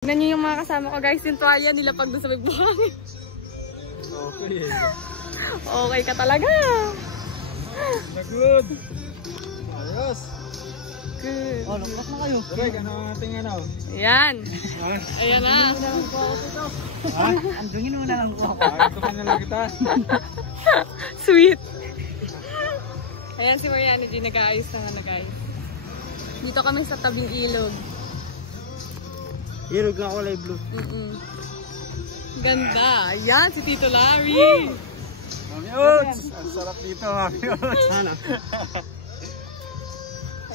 Tignan nyo yung mga kasama ko guys, yung tuwalya nila pag doon sa may buhangin. Okay. Okay ka talaga. Good. Ayos. Good. Oh, lumpak na kayo. Direk, ano ang ating ano? Ayan. Ayan na. Ha? Andungin mo na lang po ako. Ito na lang kita. Sweet. Ayan si Mariana G, nag-aayos na nga guys. Dito kami sa tabing ilog. Ilog na kulay blue. Ganda. Ayan si Tito Larry. Mami Oats! Ang sarap dito, Mami Oats. Sana.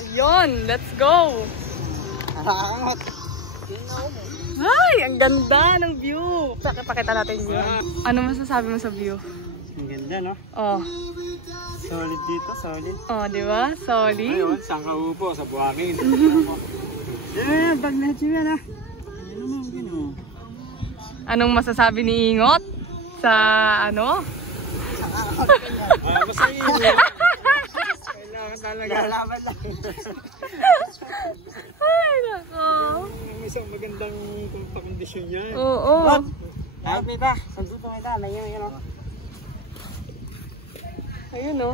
Ayun, let's go. Angat. Ay, ang ganda ng view. Pakita natin yun. Ano masasabi mo sa view? Ang ganda, no? Oh. Solid dito, solid. Oh, di ba? Solid. Ayun, saan ka upo? Sa buhangin. Bag na siya na. Ano mo, gano'n? Anong masasabi ni Ingot? Sa ano? Masaya yun. Kailangan talaga. Lalaban lang. Ay, nako. Isang magandang pakondisyon yan. Oo. Kahit may ba? Nandito kita, nangyayang yun, no? Ayun, no?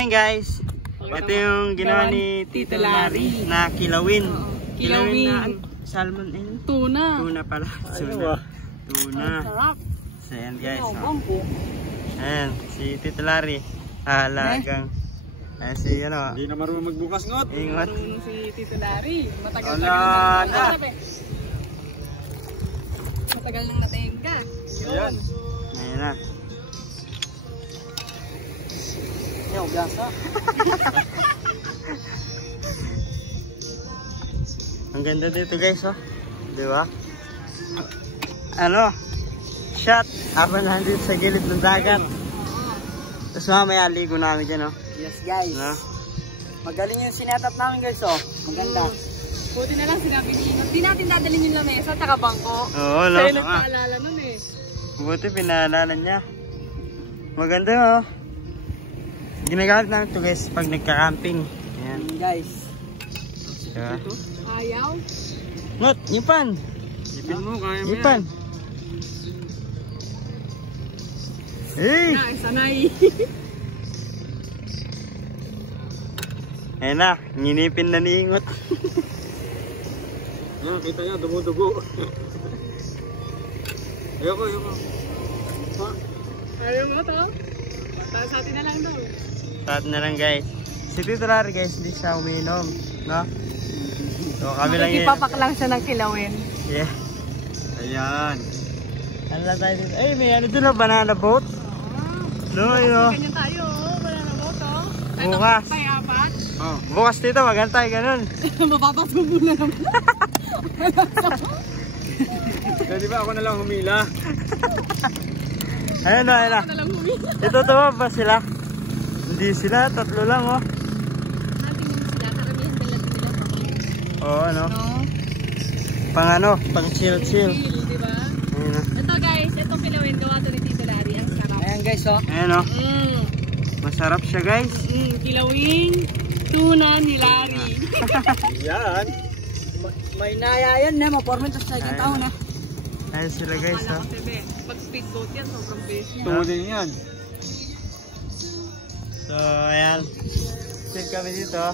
Ayan guys, ito yung ginawa ni Tito Larry na kilawin. Kilawin. Na salmon, ayun. Tuna. Tuna pala. Tuna. Sarap. So ayan guys. Ayan, si Tito Larry. Halagang. Ayan si ano. Hindi na marunong magbukas, Ngot. Ingot. Si Tito Larry. Matagal Ala. Matagal nang natenga. Ayan. Ayan na. Yung biasa. Ang ganda dito guys, oh. Di ba? Ano? Shot. Habang nandito sa gilid ng dagat. Tapos mamaya ligo namin dyan, oh. Yes guys. No? Magaling yung sinetap namin guys, oh. Maganda. Buti na lang sinabi ni Ingot. Di natin dadalhin yung lamesa at bangko. Oo, no? Kaya nagpaalala nun eh. Buti pinaalala niya. Maganda, oh. Ginagamit namin ito guys pag nagka-camping. Ayan. Guys. Diba? Ayaw. Ngot, ipan. Ipin mo, kaya mo Ipan. Hey! Na, sanay. Ayan na, nginipin na ni Ingot. Yan, kita nyo, dumudugo. Ayoko. Ayaw mo to? Para sa atin na lang daw. Start na lang guys. Si Tito Larry guys, hindi siya uminom. No? So kami lang yun. Ipapak lang siya ng kilawin. Yeah. Ayan. Ano lang tayo dito? Ay, may ano dun, no? Banana boat. No, yun, no? Ganyan tayo, wala na mo to. Bukas. Tayo apat. Oh. Bukas dito, magantay, ganun. Mapapatubo na naman. Pwede ba ako na lang humila? Ayun na, ayun na. Ano lang humila. Ito tumab ba sila? Hindi sila, tatlo lang, oh. Natingin sila, karamihan nila sila. Oo, ano? No? Pang chill-chill. Di ba? Ayun na. Ito guys, itong kilawin gawa to ni Tito Larry. Ang sarap. Ayan guys, oh. Ayun, oh. Masarap siya, guys. Kilawin, tuna ni Larry. Yan. May nayayan na, maporment sa Ayan. tao na. Ayun sila, guys, Akala oh. ko sabi, pag speedboat yan, sobrang busy. Tumulin yan. So, ayan. Chill kami dito.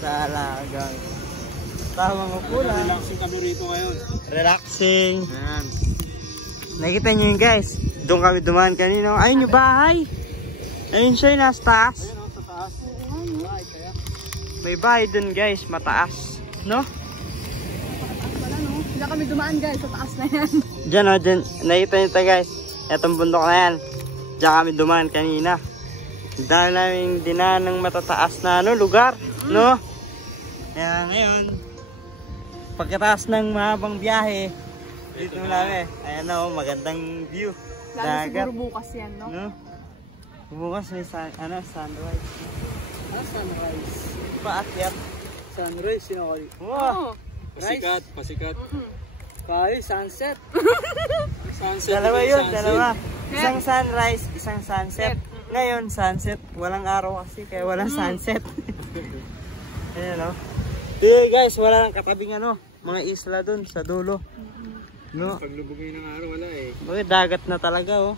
Sa Alagang. Tamang upulan. Relaxing kami rito ngayon. Relaxing. Ayan. Nakita nyo yun guys. Doon kami dumaan kanina. Ayun yung bahay. Ayun siya yung nasa taas. Ayun, sa taas. May bahay dun guys. Mataas. No? Wala no? Hindi kami dumaan guys, sa taas na yan. Diyan o. Dyan. Nakita nyo ito guys. Itong bundok na yan. Diyan kami dumaan kanina. Dahil namin dinaan ng matataas na ano, lugar. No? Kaya ngayon, pagkataas ng mahabang biyahe, dito namin. Ayan na o. Magandang view. Lalo Dagat. siguro bukas yan, no? No? Bukas may sunrise. Ah, sunrise. Paakyat. Sunrise, sinakali. Wow! Oo. Pasikat. Kaya, sunset. Sunset. Dalawa yun, sunset. dalawa. Isang sunrise, isang sunset. Ngayon, sunset. Walang araw kasi, kaya walang sunset. Ayan o. Hey guys, wala lang katabing ano. mga isla dun sa dulo. No? Paglubog ngayon ng araw, wala eh. Okay, dagat na talaga oh.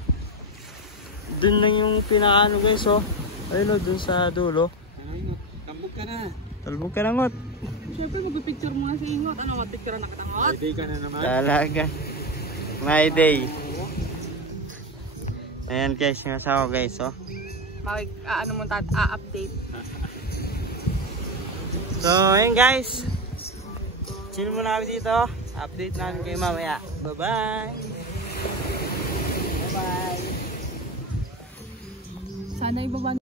Dun lang yung pinakaano guys oh. Ayun oh, dun sa dulo. Ay, tambog ka na. Talbog ka na ngot. Siyempre, mag-picture mo nga sa ingot. Ano nga, picture na kita ngot? Friday ka na naman. Talaga. My day. Ayan guys, yung asawa guys oh. Ano mo update. So, ayun guys. Chill muna kami dito. Update namin kayo mamaya. Bye-bye. Bye-bye. Sana ibaba